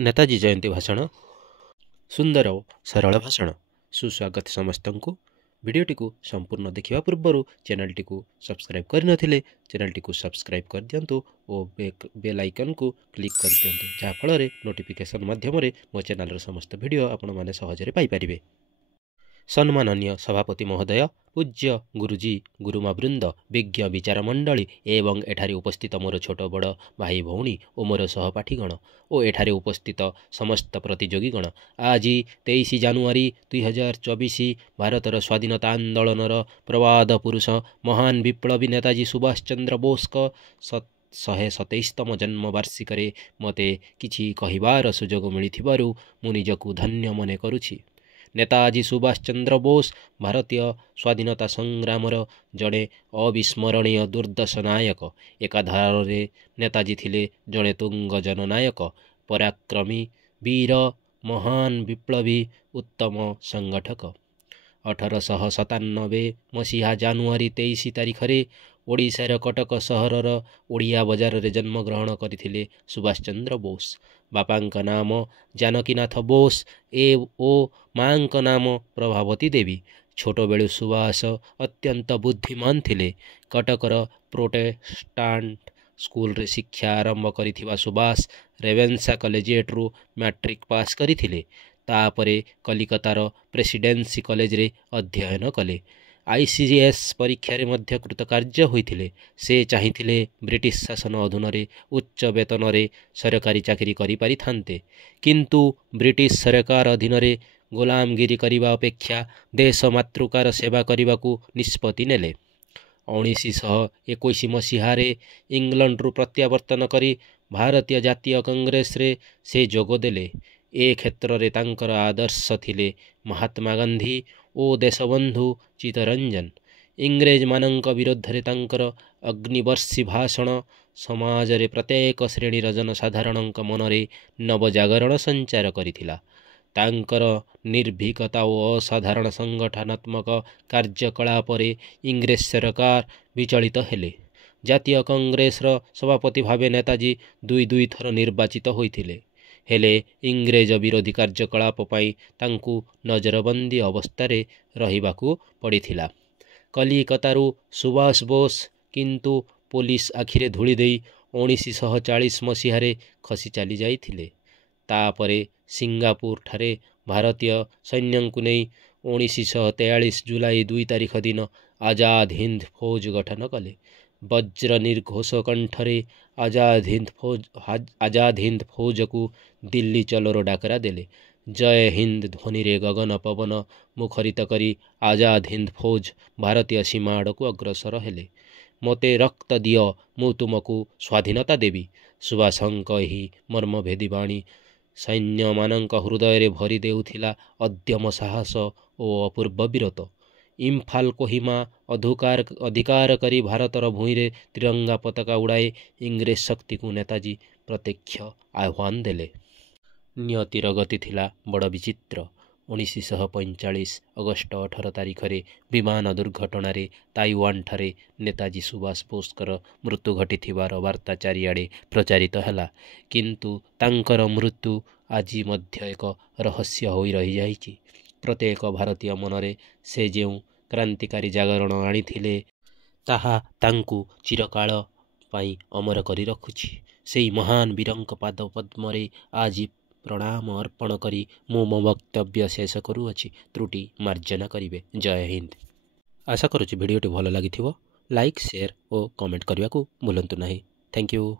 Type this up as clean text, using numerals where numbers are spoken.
नेताजी जयंती भाषण सुंदर और सरल भाषण सुस्वागत समस्त को भिडटी को संपूर्ण देखा पूर्व चैनल टी को सब्सक्राइब करनथिले चैनल टी को सब्सक्राइब कर दिंतु और बेल आइकन को क्लिक कर दिंतु जहाँफल नोटिफिकेशन माध्यम मो चैनल समस्त भिडियो आपण मैंने सहजरे पाइपारे। सम्माननीय सभापति महोदय, पूज्य गुरुजी गुरुमावृंद, विज्ञ विचार मंडली एवं एठारे उपस्थित मोर छोट बड़ भाई भौणी और मोर सहपाठीगण और एठारे उपस्थित समस्त प्रतियोगीगण, आज 23 जानुआरी 2024 भारतर स्वाधीनता आंदोलन प्रवाद पुरुष महान विप्लवी नेताजी सुभाष चंद्र बोस का 127तम जन्मवार्षिक मते किछि कहिबार सुजोग मिलिथिबारु मु निजकु धन्य मने करुछि। नेताजी सुभाष चंद्र बोस भारतीय स्वाधीनता संग्राम जड़े अविस्मरणीय दुर्दश नायक। एकाधारे नेताजी थिले जड़े तुंग जननायक, पराक्रमी वीर, महान विप्लवी, उत्तम संगठक। 1897 मसीहा जानुआरी 23 तारिख रे ओडिशार कटक सहरर ओडिया बजार रे जन्म ग्रहण करथिले सुभाष चंद्र बोस। बापांका नाम जानकीनाथ बोस ओ मांका नाम प्रभावती देवी। छोट बेलू सुभाष अत्यंत बुद्धिमान थिले। कटकर प्रोटेस्टांट स्कूल रे शिक्षा आरंभ करिथिबा सुभाष रेवेन्सा कॉलेजिएट रु मैट्रिक पास करिथिले। तापरे कलिकतार प्रेसिडेंसी कॉलेज रे अध्ययन कले। ICS परीक्षा रे मध्य कृतकार्य होइथिले। से चाहिथिले ब्रिटिश शासन अधीन रे उच्च वेतन रे सरकारी चाकरी करि पारि थान्ते, किंतु ब्रिटिश सरकार अधीन रे गुलामगिरी करिबा अपेक्षा देश मातृकार सेवा करिबाकू निष्पत्ति नेले। 1921 मसीह इंग्लैंड रु प्रत्यावर्तन करी भारतीय जातीय कांग्रेस रे से जोग देले। ए क्षेत्र रे तांकर आदर्श थिले महात्मा गांधी ओ देशबंधु चित्तरंजन। इंग्रेज मानक विरोध रे तांकर अग्निवर्षी भाषण समाज रे प्रत्येक श्रेणीर जनसाधारणक मनरे नवजागरण संचार करिथिला। तांकर निर्भीकता और असाधारण संगठनात्मक कार्यकलाप रे इंग्रेज सरकार विचलित हेले। जातीय कांग्रेस रो सभापति भावे नेताजी दुई थर निर्वाचित होइथिले, हेले इंग्रेज विरोधी कार्यकलाप पाई तांकू नजरबंदी अवस्था रहिबाकू पड़िथिला। कलिकतारू सुभाष बोस किंतु पुलिस आखिरे धूली देई 1940 मसीह खसी चली जाइथिले। तापरे सिंगापुर ठारे भारतीय सैन्यंकु नहीं 1943 जुलाई 2 तारिख दिन आजाद हिंद फौज गठन कले। वज्र निर्घोष कंठरे आजाद हिंद फौज को दिल्ली चलोर डाकरा देले। जय हिंद ध्वनि रे गगन पवन मुखरित करी आजाद हिंद फौज भारतीय सीमा आड़क अग्रसर हेले। मते रक्त दियो मु तुमको स्वाधीनता देवी। सुभाषंक ही मर्मभेदी बाणी सैन्य मानक हृदय रे भरी देउथिला अद्यम साहस और अपूर्व वीरत। इम्फाल कोहिमा अधिकार करी भारतर भूई रे तिरंगा पताका उड़ाए इंग्रेज शक्ति को नेताजी प्रत्यक्ष आह्वान देले। नियतिर गति थिला बड़ विचित्र। 1945 अगस्ट 18 तारिख रे विमान दुर्घटन रे ताइवान ठारे नेताजी सुभाष बोसकर मृत्यु घटिथिबार वार्ता चारिआडे प्रचारित हैला, किंतु तांकर मृत्यु आज मध्य एक रहस्य होई रही जाइछि। प्रत्येक भारतीय मनरे से जेउ क्रांतिकारी जागरण आनिथिले ताहा तांकू चिरकाल पाई अमर करी रखुछि। सेई महान वीरंक पाद पद्मरे आज प्रणाम अर्पण करी मो वक्तव्य शेष करुअछि। त्रुटि मार्जना करिवे। जय हिंद। आशा करुछि भिडियोटी भल लागिथिबो। लाइक, शेयर और कमेंट करने को भूलंतु नहीं। Thank you.